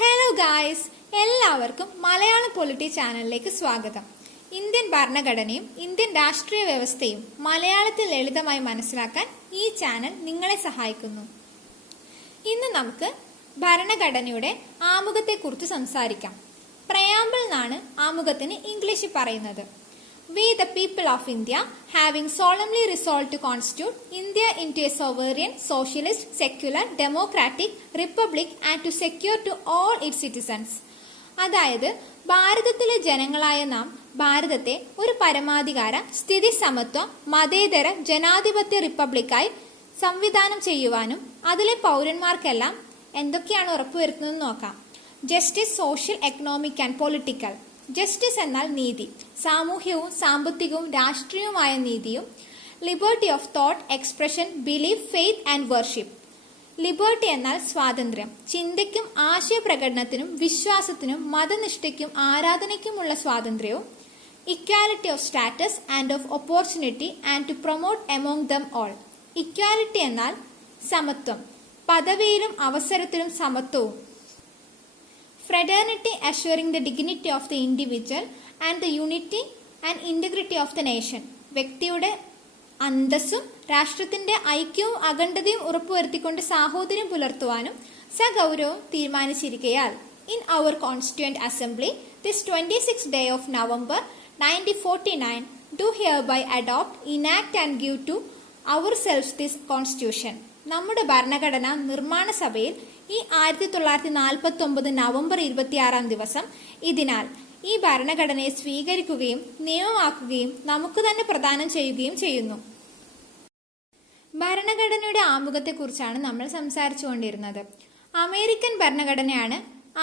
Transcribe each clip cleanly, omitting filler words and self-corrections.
Hello guys, എല്ലാവർക്കും Malayalam polity ചാനലിലേക്ക് സ്വാഗതം. ഇന്ത്യൻ ഭരണഘടനയും ഇന്ത്യൻ രാഷ്ട്രീയ വ്യവസ്ഥയും മലയാളത്തിൽ ലളിതമായി മനസ്സിലാക്കാൻ ഈ ചാനൽ നിങ്ങളെ സഹായിക്കുന്നു. ഇന്ന് നമുക്ക് ഭരണഘടനയുടെ ആമുഖത്തെക്കുറിച്ച് സംസാരിക്കാം. പ്രയാമ്പിൾ എന്നാണ് ആമുഖത്തിന് ഇംഗ്ലീഷിൽ പറയുന്നത്. We the people of India, having solemnly resolved to constitute India into a sovereign, socialist, secular, democratic republic and to secure to all its citizens. അതായത് ഭാരതത്തിലെ ജനങ്ങളായ നാം ഭാരതത്തെ ഒരു പരമാധികാര, സ്ഥിതി സമത്വ, മതേതര, ജനാധിപത്യ റിപ്പബ്ലിക്കായി സംവിധാനം ചെയ്യുവാനും അതിലെ പൗരന്മാർക്കെല്ലാം എന്തൊക്കെയാണ് ഉറപ്പുവരുത്തുന്നതെന്ന് നോക്കാം. Justice, social, economic and political. Justice എന്നാൽ നീതി, സാമൂഹ്യവും സാമ്പത്തികവും രാഷ്ട്രീയവുമായ നീതിയും. Liberty of thought, expression, belief, faith and worship. Liberty എന്നാൽ സ്വാതന്ത്ര്യം, ചിന്തയ്ക്കും ആശയപ്രകടനത്തിനും വിശ്വാസത്തിനും മതനിഷ്ഠയ്ക്കും ആരാധനയ്ക്കുമുള്ള സ്വാതന്ത്ര്യവും. Equality of status and of opportunity and to promote among them all. Equality എന്നാൽ സമത്വം, പദവിയിലും അവസരത്തിലും സമത്വവും. Fraternity, assuring the dignity of the individual and the unity and integrity of the nation. വ്യക്തിയുടെ അന്തസ്സും രാഷ്ട്രത്തിന്റെ ഐക്യവും അഖണ്ഡതയും ഉറപ്പുവരുത്തിക്കൊണ്ട് സാഹോദര്യം പുലർത്തുവാനും സഗൗരവം തീരുമാനിച്ചിരിക്കയാൽ in our constituent assembly this 26th day of November 1949 do hereby adopt, enact and give to ourselves this constitution. നമ്മുടെ ഭരണഘടനാ നിർമ്മാണ സഭയിൽ ഈ 1949 നവംബർ 26 ഇതിനാൽ ഈ ഭരണഘടനയെ സ്വീകരിക്കുകയും നിയമമാക്കുകയും നമുക്ക് തന്നെ പ്രദാനം ചെയ്യുകയും ചെയ്യുന്നു. ഭരണഘടനയുടെ ആമുഖത്തെക്കുറിച്ചാണ് നമ്മൾ സംസാരിച്ചുകൊണ്ടിരുന്നത്. അമേരിക്കൻ ഭരണഘടനയാണ്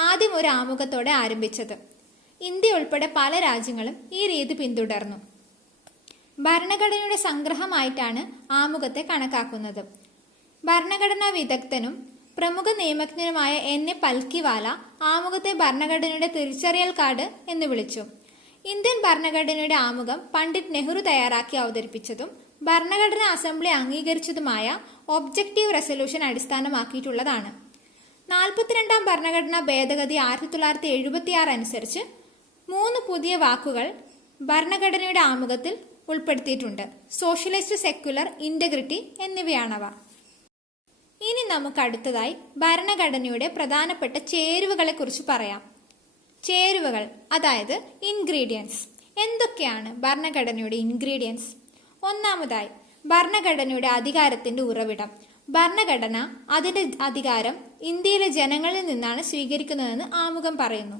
ആദ്യം ഒരു ആമുഖത്തോടെ ആരംഭിച്ചത്. ഇന്ത്യ ഉൾപ്പെടെ പല രാജ്യങ്ങളും ഈ രീതി പിന്തുടർന്നു. ഭരണഘടനയുടെ സംഗ്രഹമായിട്ടാണ് ആമുഖത്തെ കണക്കാക്കുന്നത്. ഭരണഘടനാ വിദഗ്ധനും പ്രമുഖ നിയമജ്ഞനുമായ N.A. പൽക്കിവാല ആമുഖത്തെ ഭരണഘടനയുടെ തിരിച്ചറിയൽ കാർഡ് എന്ന് വിളിച്ചു. ഇന്ത്യൻ ഭരണഘടനയുടെ ആമുഖം പണ്ഡിറ്റ് നെഹ്റു തയ്യാറാക്കി അവതരിപ്പിച്ചതും ഭരണഘടനാ അസംബ്ലി അംഗീകരിച്ചതുമായ ഒബ്ജക്റ്റീവ് റെസൊല്യൂഷൻ അടിസ്ഥാനമാക്കിയിട്ടുള്ളതാണ്. 42ാം ഭരണഘടനാ ഭേദഗതി 1976 അനുസരിച്ച് 3 പുതിയ വാക്കുകൾ ഭരണഘടനയുടെ ആമുഖത്തിൽ ഉൾപ്പെടുത്തിയിട്ടുണ്ട്. സോഷ്യലിസ്റ്റ്, സെക്യുലർ, ഇന്റഗ്രിറ്റി എന്നിവയാണവ. ഇനി നമുക്ക് അടുത്തതായി ഭരണഘടനയുടെ പ്രധാനപ്പെട്ട ചേരുവകളെ കുറിച്ച് പറയാം. ചേരുവകൾ അതായത് ഇൻഗ്രീഡിയൻസ്. എന്തൊക്കെയാണ് ഭരണഘടനയുടെ ഇൻഗ്രീഡിയൻസ്? ഒന്നാമതായി ഭരണഘടനയുടെ അധികാരത്തിന്റെ ഉറവിടം. ഭരണഘടന അതിന്റെ അധികാരം ഇന്ത്യയിലെ ജനങ്ങളിൽ നിന്നാണ് സ്വീകരിക്കുന്നതെന്ന് ആമുഖം പറയുന്നു.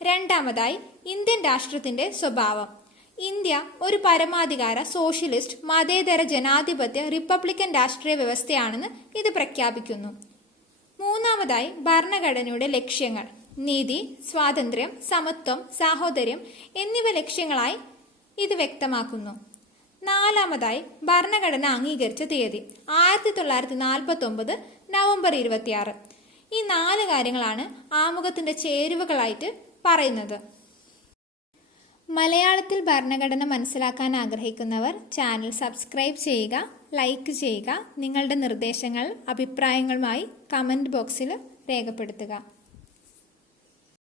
രണ്ടാമതായി ഇന്ത്യൻ രാഷ്ട്രത്തിന്റെ സ്വഭാവം. ഇന്ത്യ ഒരു പരമാധികാര, സോഷ്യലിസ്റ്റ്, മതേതര, ജനാധിപത്യ, റിപ്പബ്ലിക്കൻ രാഷ്ട്രീയ വ്യവസ്ഥയാണെന്ന് ഇത് പ്രഖ്യാപിക്കുന്നു. മൂന്നാമതായി ഭരണഘടനയുടെ ലക്ഷ്യങ്ങൾ. നീതി, സ്വാതന്ത്ര്യം, സമത്വം, സാഹോദര്യം എന്നിവ ലക്ഷ്യങ്ങളായി ഇത് വ്യക്തമാക്കുന്നു. നാലാമതായി ഭരണഘടന അംഗീകരിച്ച തീയതി 1949 നവംബർ 26. ഈ 4 കാര്യങ്ങളാണ് ആമുഖത്തിന്റെ ചേരുവകളായിട്ട് പറയുന്നത്. മലയാളത്തിൽ ഭരണഘടന മനസ്സിലാക്കാൻ ആഗ്രഹിക്കുന്നവർ ചാനൽ സബ്സ്ക്രൈബ് ചെയ്യുക, ലൈക്ക് ചെയ്യുക. നിങ്ങളുടെ നിർദ്ദേശങ്ങൾ, അഭിപ്രായങ്ങളുമായി കമന്റ് ബോക്സിൽ രേഖപ്പെടുത്തുക.